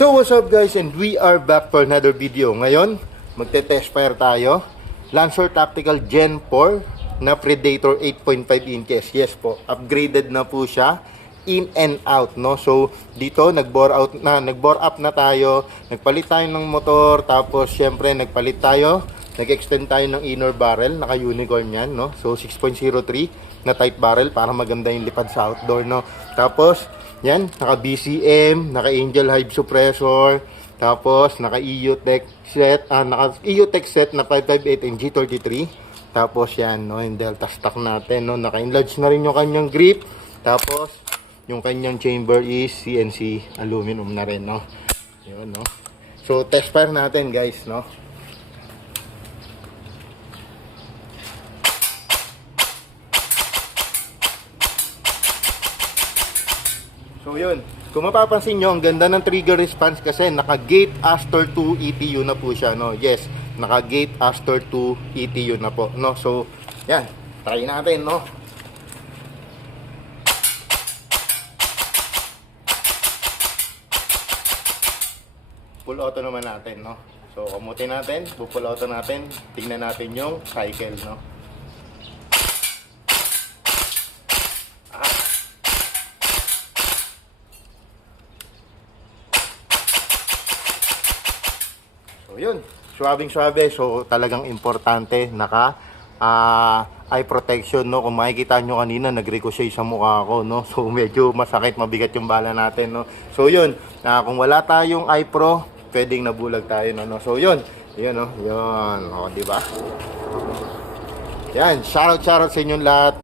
So what's up guys, and we are back for another video. Ngayon, magte-test fire tayo. Lancer Tactical Gen 4 na Predator 8.5 inches. Yes po, upgraded na po siya in and out, no? So dito nag-bore up na tayo. Nagpalit tayo ng motor, tapos syempre nag-extend tayo ng inner barrel, naka-unicorn yan, no? So 6.03 na type barrel para maganda yung lipad sa outdoor, no? Tapos yan, naka BCM, naka Angel Hive suppressor, tapos naka EUTech set, naka EUTech set na 558 and G33. Tapos yan, no, yung Delta stock natin, no, naka-enlarge na rin yung kanyang grip. Tapos yung kanyang chamber is CNC aluminum na rin, no. Yun, no. So test fire natin, guys, no. So yun, kung mapapansin nyo, ang ganda ng trigger response kasi naka-Gate Astor 2 ETU na po siya, no? Yes, naka-Gate Astor 2 ETU na po, no? So, yan, try natin, no? Full auto naman natin, no? So, kamutin natin, full auto natin, tingnan natin yung cycle, no? So yun, suwabing-suwabe. So talagang importante, naka eye protection, no. Kung makikita nyo kanina, nag-ricochet sa mukha ko, no. So medyo masakit, mabigat yung bala natin, no. So yun, kung wala tayong eye pro, pwedeng nabulag tayo, no. So yun, no. Yun, o, diba? Yan, shoutout sa inyong lahat.